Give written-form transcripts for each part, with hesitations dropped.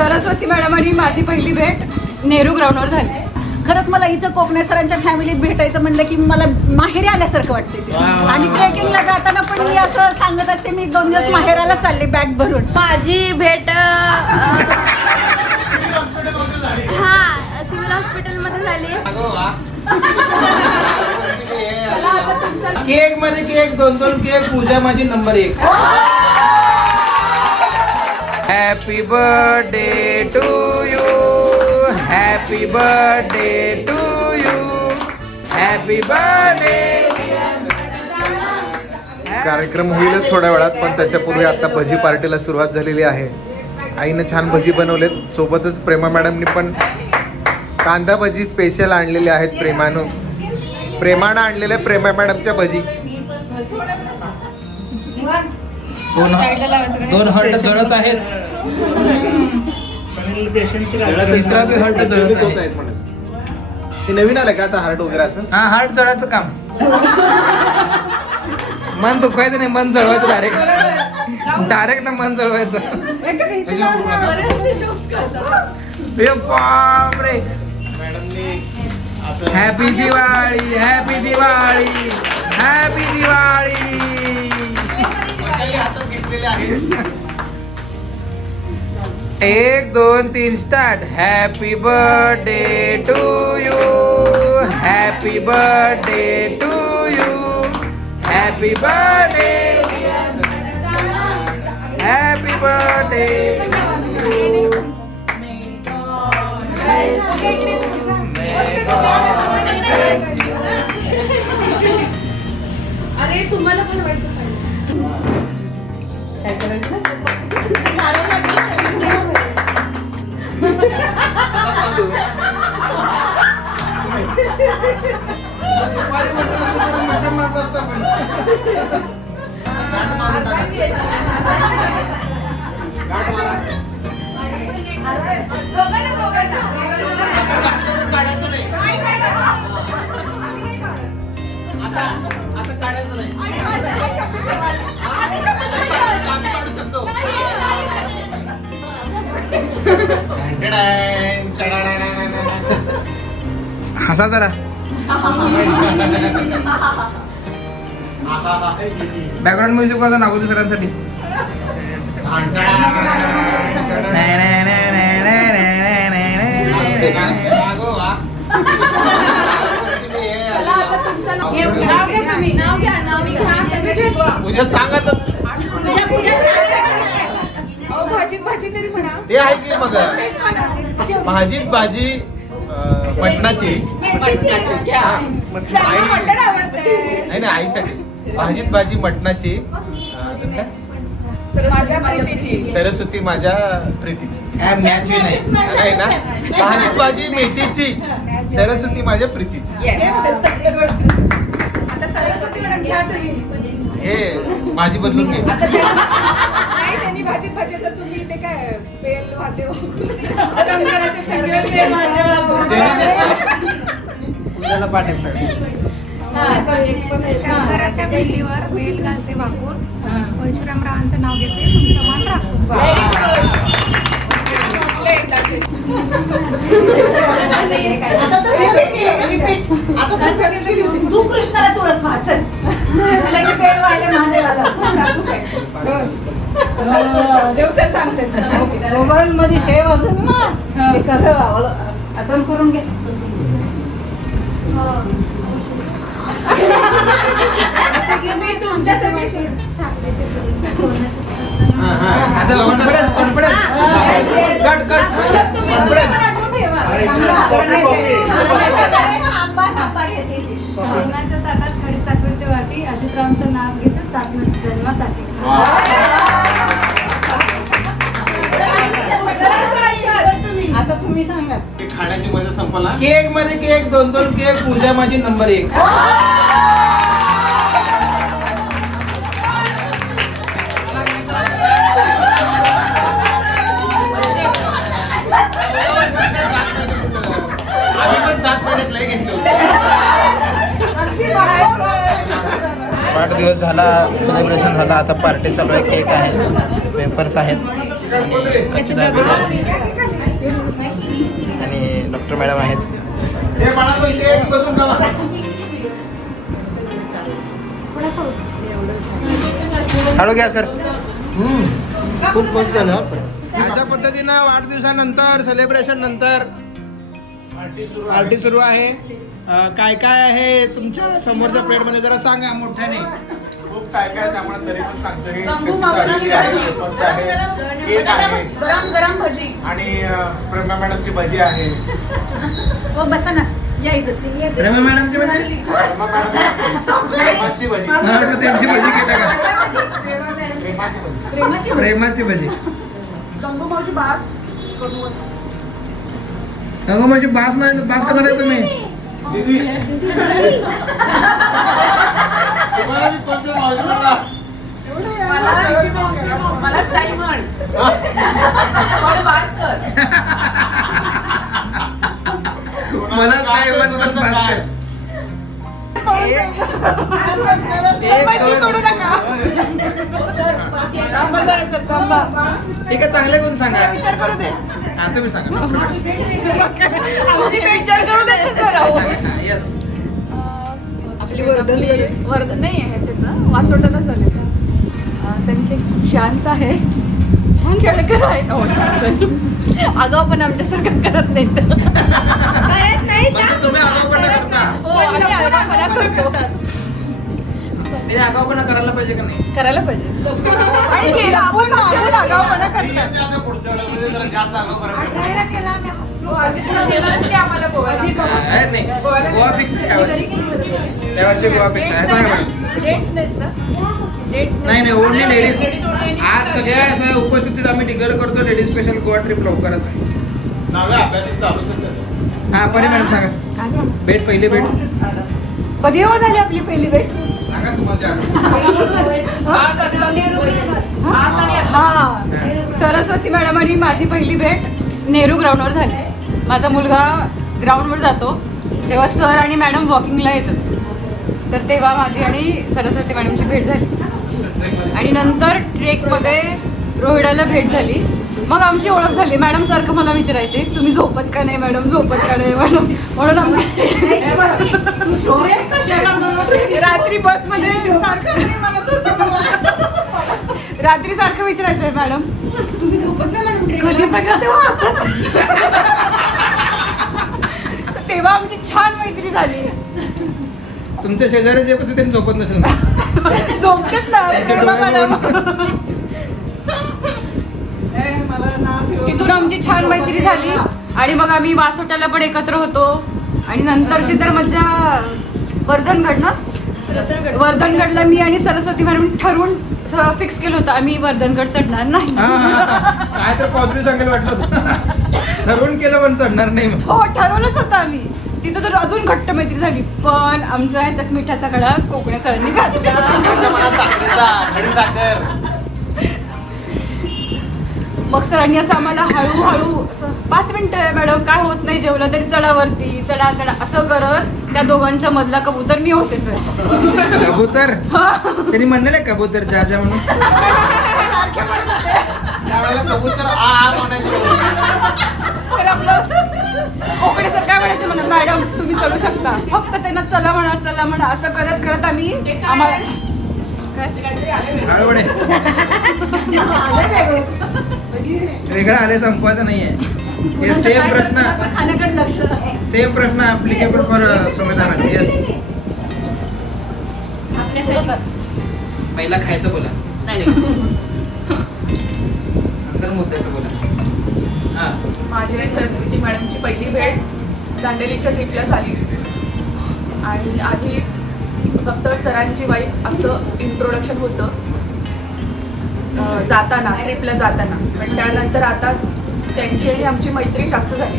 Saraswati madam आणि माझी पहिली भेट नेहरू ग्राउंडवर झाली. खरंच मला इथं कोकणे सरांच्या फॅमिलीत भेटायचं म्हणलं की मला माहेरी आल्यासारखं वाटते ते. आणि ट्रेकिंगला जाताना पण मी असं सांगत असते मी 2 दिवस माहेराला चालले बॅग भरून. माझी भेट सिव्हिल हॉस्पिटलमध्ये झाली. केक मध्ये केक 2-2 केक. पूजा माझी number 1. Happy birthday to you. Happy birthday to you. Happy birthday. कार्यक्रम होईलच थोड्या वेळात, पण त्याच्यापूर्वी आता भजी पार्टीला सुरुवात झालेली आहे. आईनं छान भजी बनवलेत. सोबतच प्रेमा मॅडमनी पण कांदा भजी स्पेशल आणलेले आहेत. प्रेमानं आणलेल्या प्रेमा मॅडमच्या भजी. 2 हर्ट जळत आहेत. तिसरा बी हर्ट जळत आहे. ते नवीन आलं का आता हार्ट वगैरे असं? हा, हार्ट जळायचं काम. मन दुखवायचं नाही, मन जळवायचं. डायरेक्ट ना मन जळवायचं. बापरे. Happy Diwali. Happy Diwali. Happy Diwali. 1 2 3 start. Happy birthday to you. Happy birthday to you. Happy birthday. Happy birthday. अरे तुम्हाला बनवायचं काय करायचं? हसा जरा. बॅकग्राऊंड म्युझिक वाजवा नागोदी सरांसाठी. भाजी तरी म्हणा. ते आहे की मग भाजीत भाजी मटणाची. नाही आईसाठी भाजीत भाजी मटणाची. सरस्वती माझ्या प्रीतीची. नाही ना. भाजीत भाजी मेथीची. सरस्वती माझ्या प्रीतीची. हे माझी बदलून घे. त्यांनी भाजीत भाजी आता तुम्ही ते काय बेल वाटे पूजाला पाठव सगळं. शंकराच्या बेलीवर बेल घालते वाकून. परशुरामरावांचं नाव घेते. तुमचं मान राखून. तू कृष्णाला तुळस वाचन देवसर सांगते मोबाईल मध्ये सेव असेल ना ते कसं आठवण करून घे. तुमच्या सगळ्याशी कॉन्फिडन्स. Cut cut. सोनाच्या ताटात खडीसाखरेची वाटी. अजितरावांचं नाव घेते 7 जन्मासाठी. आता तुम्ही सांगा. खाण्याची मजा संपला. केक मध्ये केक 2-2 केक. पूजा माझी नंबर 1. वाढदिवस झाला, सेलिब्रेशन झाला. आता पार्टी चालू आहे. केक आहे, पेपर्स आहेत आणि कच्ची दाल. मिस्टर मॅडम आहेत. हे बाळा तो इथे बसून का बघा. हळू घ्या सर. खूप मस्त झालं हा. अशा पद्धतीनं वाढदिवसानंतर सेलिब्रेशन नंतर पार्टी सुरू आहे. काय काय आहे तुमच्या समोरच्या प्लेटमध्ये जरा सांगा मोठ्याने. खूप काय काय त्यामुळे तरी पण सांगतो हे गंगू त्याची मावशीची भाजी आहे, भाजी. वेफर्स आहे, केक आहे गरम गरम भजी. आणि प्रेमा मॅडमची भजी आहे. हो बसा ना या इथं. प्रेमा मॅडमची म्हणजे प्रेमा मॅडम प्रेमाची भजी. मला वाटलं त्यांची भजी केलं का. प्रेमाची भजी. प्रेमाची भजी. गंगू मावशी बास करू. अगं म्हणजे बास नाही बास करणार आहे तुम्ही. दीदी तुम्हाला मी कोणत्या मावशी म्हणला? मला ताई म्हण. मला बास कर. मला काय म्हणतात बास कर. ठीक आहे चांगले कोण सांगा. विचार करू दे. हा तुम्ही सांगा. विचार करू देते सर. येस. आपली वर्धन नाही आहे ह्याच्यात ना वासोटाला झाले. त्यांचे खूप शांत आहे. खेळकर आहेत. हो शांत. आगाव पण आमच्यासारखं करत नाहीत. म्हणजे तुम्ही आगाऊपणा करता. हो आम्ही आगावपणा करतो. ते आगाऊपणा करायला पाहिजे का नाही. करायला पाहिजे. आणि केलं आपण मागून आगाऊपणा मी करतात. येते आता पुढच्या वेळेमध्ये जरा जास्त आगाऊपणा करतो. आठवायला केला आम्ही हसलो. ते आम्हाला गोव्याला आहे नाही गोवा फिक्स आहे यावर्षी. यावर्षी गोवा फिक्स आहे. सांगा मॅडम. जेंट्स नाहीत ना. जेंट्स नाही नाही ओनली लेडीज. आज सगळ्या असं उपस्थितीत आम्ही डिक्लेअर करतो लेडीज स्पेशल गोवा ट्रिप लवकरच आहे. चांगला अभ्यास चालू सध्या. हा परी मॅडम सांगा. काय सांग. भेट पहिली भेट. कधी हो झाली आपली पहिली भेट. सांगा तुम्हाला हा सरस्वती मॅडम आणि माझी पहिली भेट नेहरू ग्राउंडवर झाली. माझा मुलगा ग्राउंडवर जातो तेव्हा सर आणि मॅडम वॉकिंगला येतात. तर तेव्हा माझी आणि सरस्वती मॅडमची भेट झाली. आणि नंतर ट्रेकमध्ये रोहिडाला भेट झाली. मग आमची ओळख झाली. मॅडम सारखं मला विचारायचे तुम्ही झोपत का नाही मॅडम झोपत का नाही मॅडम. म्हणून रात्री बसमध्ये सारखं रात्री सारखं विचारायचंय मॅडम तुम्ही झोपत नाही मॅडम. कधी बघा तेव्हा असंच. तेव्हा आमची छान मैत्री झाली. तुमच्या शेजारी जे पण त्यांनी झोपत नसेल ना. झोपतेच ना प्रेमा मॅडम. तिथून आमची छान मैत्री झाली. आणि मग आम्ही वासोट्याला पण एकत्र होतो. आणि नंतरची तर मज्जा वर्धनगड ना. वर्धनगडला मी आणि सरस्वती मॅडम ठरवून फिक्स केलं होतं आम्ही वर्धनगड चढणार नाही. काय तर पॉझिटिव्ह सांगायला वाटलं होतं. ठरवून केलं पण चढणार नाही. हो ठरवलंच होतं आम्ही. तिथं तर अजून घट्ट मैत्री झाली. पण आमचा ह्याच्यात मिठाचा कडा कोकण्या सरांनी घातला. मला साखरेचा खडी साखर. मग सरांनी असं आम्हाला हळूहळू असं 5 मिनिटं मॅडम काय होत नाही जेवलं तरी चढावरती चढा चढा असं करत त्या दोघांच्या मधला कबूतर मी होते सर. कबूतर त्यांनी म्हणलेलं आहे कबूतर जा जा म्हणून. त्यावेळेला कबूतर आ म्हणायचं. तर आपलं कोकणे सर काय म्हणायचे म्हणा मॅडम तुम्ही चढू शकता फक्त त्यांना चला म्हणा असं करत करत आम्ही आम्हाला हळवडे वेगळं आले संपवायचं नाहीये. हे सेम प्रश्न खाण्याकडे लक्ष सेम प्रश्न applicable for Sumedha madam. Yes. पहिला खायचं बोला नंतर मुद्द्याचं बोला. हा माझी आणि सरस्वती मॅडमची पहिली भेट दांडेलीच्या ट्रिपला झाली. आणि आधी फक्त सरांची वाईफ असं इंट्रोडक्शन होतं जाताना ट्रिपला जाताना. पण त्यानंतर आता त्यांची आणि आमची मैत्री जास्त झाली.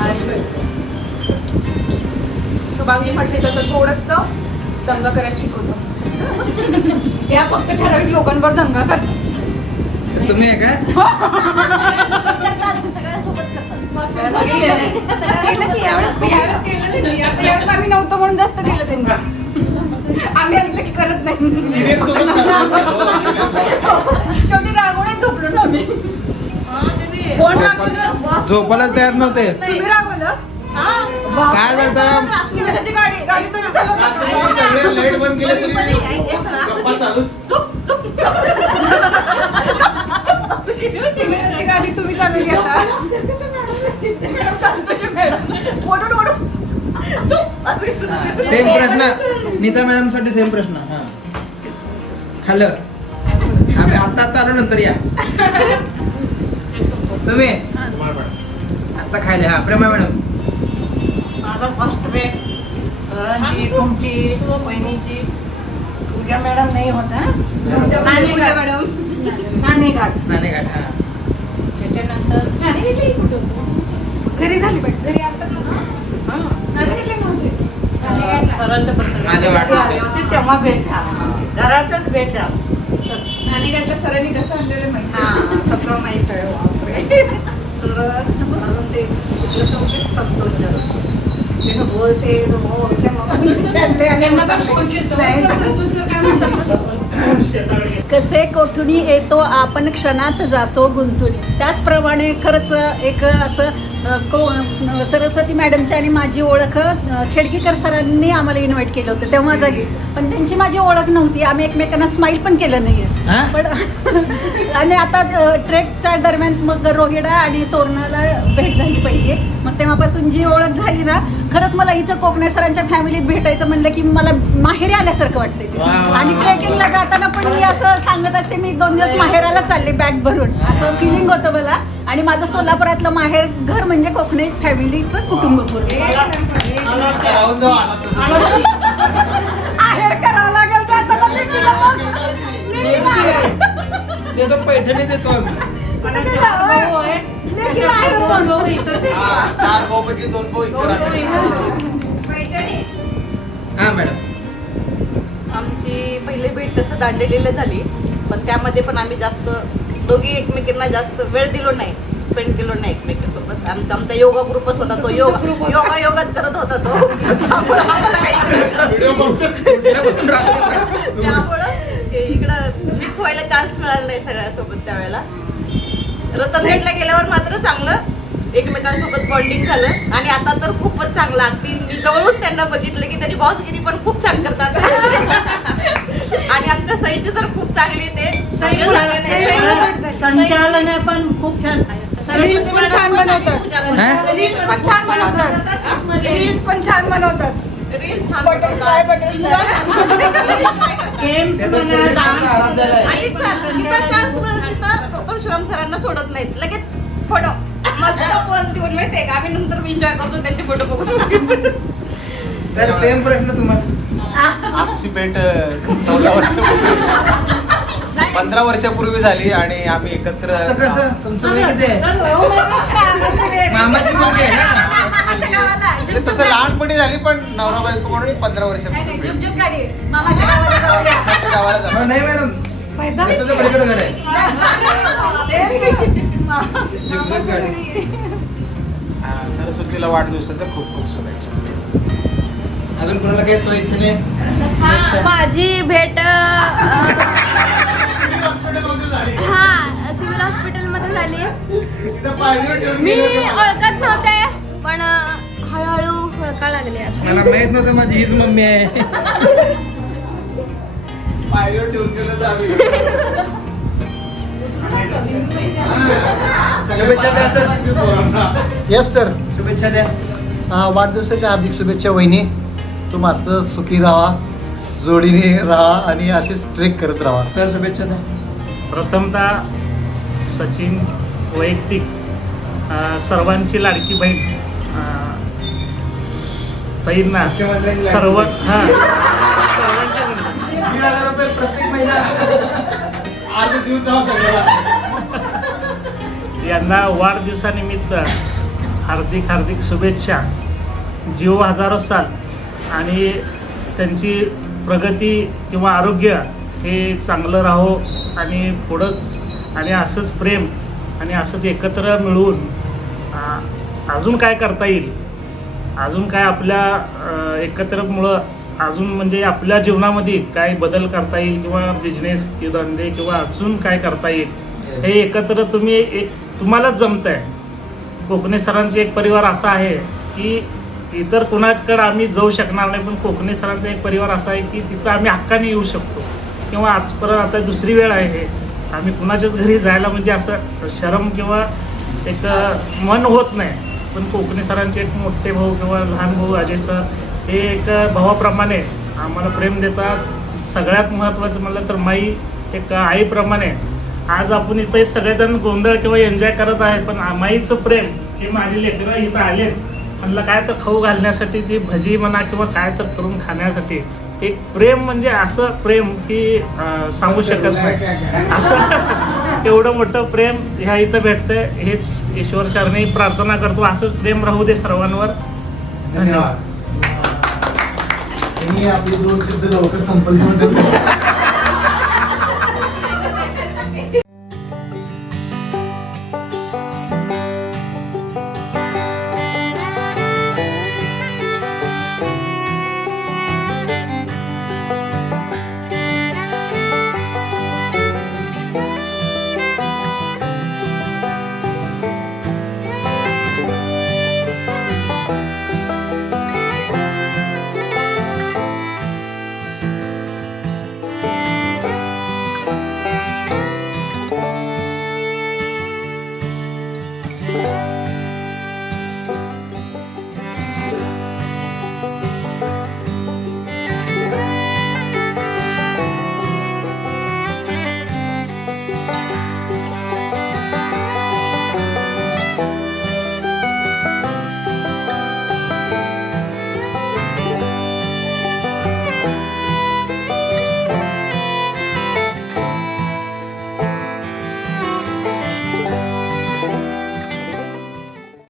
आणि शुभांगी म्हटली तसं थोडंसं दंगा करायला शिकवतं. या फक्त ठराविक लोकांवर दंगा करतात. तुम्ही आहे काय. यावेळेस आम्ही नव्हतो म्हणून जास्त केलं त्यांनी. आम्ही असलं की करत नाही. सिनियर सोबत करतात. शेवटी रागवणे झोपलो ना आम्ही. फोन झोपायलाच तयार नव्हते. तुम्ही रागवलं? काय झालं? शिंदेची गाडी तुम्ही चालवता. सगळे लाईट बंद केले तरी शिंदेची गाडी तुम्ही चालवली आता. ओढून ओढून. चुप. असं. सेम प्रश्न नीता मॅडम साठी सेम प्रश्न. हा खाल्लं आम्ही आता आलो नंतर या तुम्ही आता खायला. हा प्रेमा मॅडम. माझा फर्स्ट बेट सरांची तुमची बहिणीची पूजा मॅडम नाही होता पूजा मॅडम. नाणेघाट नाणे घाट. हा त्याच्यानंतर घरी झाली भेट घरी आता सरांच्या माझ्या वाढदिवसाला. होते तेव्हा भेट झाला घरातच भेट झाला नाणेघाटला सरांनी कसं आणलेलं माहिती हा, सगळं माहित आहे. बापरे. म्हणून ते संतोष ते बोलते कसे कोठून येतो आपण क्षणात जातो गुंतून. त्याचप्रमाणे खरंच एक असं सरस्वती मॅडमची आणि माझी ओळख खेडकीकर सरांनी आम्हाला इन्व्हाइट केलं होतं तेव्हा झाली. पण त्यांची माझी ओळख नव्हती. आम्ही एकमेकांना स्माईल पण केलं नाही हा? आहे. पण आणि आता ट्रेकच्या दरम्यान मग रोहिडा आणि तोरणाला भेट झाली पहिली. मग तेव्हापासून जी ओळख झाली ना, खरंच मला इथं कोकणे सरांच्या फॅमिलीत भेटायचं म्हणलं की मला माहेरी आल्यासारखं वाटतंय ते. वा, वा, आणि वा. ट्रेकिंगला जाताना पण मी असं सांगत असते मी 2 दिवस माहेराला चालले बॅग भरून, असं फिलिंग होतं मला. आणि माझं सोलापुरातलं माहेर घर म्हणजे कोकणे फॅमिलीचं कुटुंब पूर्ण राहून जाऊ आला तसं. आहेर करावं लागेल जाताना लेकीला मग. मी आता पैठणी देतो आम्ही. लेकीला आहेर म्हणून. हा, 4 भाऊ पैकी 2 भाऊ इथे राहतात. हा मॅडम. आमची पहिली भेट तसं दांडेलीला झाली, पण त्यामध्ये पण आम्ही जास्त दोघी एकमेकींना जास्त वेळ दिलो नाही, स्पेंड केलो नाही एकमेकीसोबत. आमचा योगा ग्रुपच होता तो. योगाच करत होता तो. त्यामुळं आम्हाला काही त्यामुळं इकडं मिक्स व्हायला चान्स मिळाला नाही सगळ्यासोबत त्यावेळेला. रतनपेठला गेल्यावर मात्र चांगलं एकमेकांसोबत बॉन्डिंग झालं. आणि आता तर खूपच चांगलं. अगदी मी जवळून त्यांना बघितलं की त्यांनी बॉसगिरी पण खूप छान करतात. आणि आमच्या सईची तर खूप चांगली ते संचालन पण खूप छान आहे. रील्स पण छान बनवतात. हा? रील्स पण छान बनवतात. रील्स पण छान बनवतात. रील छान बटरफ्लाय गेम्स त्याचा म्हणा, favorite डान्स आमचा आराध्याला आहे. आणि जिथं चान्स मिळेल तिथं परशुराम सरांना सोडत नाहीत. लगेच फोटो मस्त पोज देऊन माहितीये का. आम्ही नंतर एन्जॉय करतो त्यांचे फोटो बघून. सर सेम प्रश्न तुम्हाला. आमची भेट 14 वर्षापूर्वी 15 वर्षापूर्वी झाली आणि आम्ही एकत्र असं कसं तुमचं वय किती आहे? मामाची मुलगी आहे ना. म्हणजे तसं लहानपणी झाली पण नवरा बायको म्हणून 15 वर्षापूर्वी झुकझुक गाडी मामाच्या गावाला जाऊया. आमच्या गावाला झालं. हो, नाही मॅडम त्याचं पलीकडे घर आहे. झुकझुक गाडी. सरस्वतीला वाढदिवसाच्या खूप खूप शुभेच्छा. अजून कोणाला काही सोय इच्छा नाही? माझी भेट सिव्हिल हॉस्पिटलमध्ये झाली. मी ओळखत नव्हते पण हळूहळू ओळखा लागले. मला माहित नव्हतं माझी हीच मम्मी आहे. पायरीवर ठेवून गेलं तर आम्ही शुभेच्छा द्या सर. Yes sir. शुभेच्छा द्या. वाढदिवसाच्या हार्दिक शुभेच्छा वहिनी. तुम असं सुखी राहा, जोडीने राहा आणि अशीच ट्रेक करत राहा. सर शुभेच्छा द्या. प्रथमतः सचिन वैयक्तिक सर्वांची लाडकी बहीण ताईंना मुख्यमंत्र्यांची सर्व लाडकी हां सर्वांची बहीण. 1,000 रुपये प्रत्येक महिना. आज देऊन जाऊ सगळ्याला. यांना वाढदिवसानिमित्त हार्दिक हार्दिक शुभेच्छा. जीव हजारो साल आणि त्यांची प्रगती किंवा आरोग्य हे चांगलं राहो आणि पुढंच आणि असंच प्रेम आणि असंच एकत्र मिळून अजून काय करता येईल, अजून काय आपल्या एकत्रमुळं अजून म्हणजे आपल्या जीवनामध्ये काय बदल करता येईल किंवा बिझनेस किंवा धंदे किंवा अजून काय करता येईल हे एकत्र तुम्ही तुम्हालाच जमतं आहे कोकणे सरांचे एक परिवार असा आहे की इतर कुणाकडे आम्ही जाऊ शकणार नाही, पण कोकणे सरांचा एक परिवार असा आहे की तिथं आम्ही हक्काने येऊ शकतो. किंवा आजपर्यंत आता दुसरी वेळ आहे आम्ही कुणाच्याच घरी जायला म्हणजे असं शरम किंवा एक मन होत नाही. पण कोकणे सरांचे एक मोठे भाऊ किंवा लहान भाऊ अजय सर हे एक भावाप्रमाणे आम्हाला प्रेम देतात. सगळ्यात महत्त्वाचं म्हणलं तर माई एक आईप्रमाणे आज आपण इथं सगळेजण गोंधळ किंवा एन्जॉय करत आहे, पण माईचं प्रेम हे माझे लेकरं इथं आले म्हणलं काय तर खाऊ घालण्यासाठी, ती भजी म्हणा किंवा काय तर करून खाण्यासाठी. एक प्रेम म्हणजे असं प्रेम की सांगू शकत नाही. असं एवढं मोठं प्रेम ह्या इथं भेटतंय. हेच ईश्वर चरणी प्रार्थना करतो असंच प्रेम राहू दे सर्वांवर. धन्यवाद. आपली 2 शब्द लवकर संपल.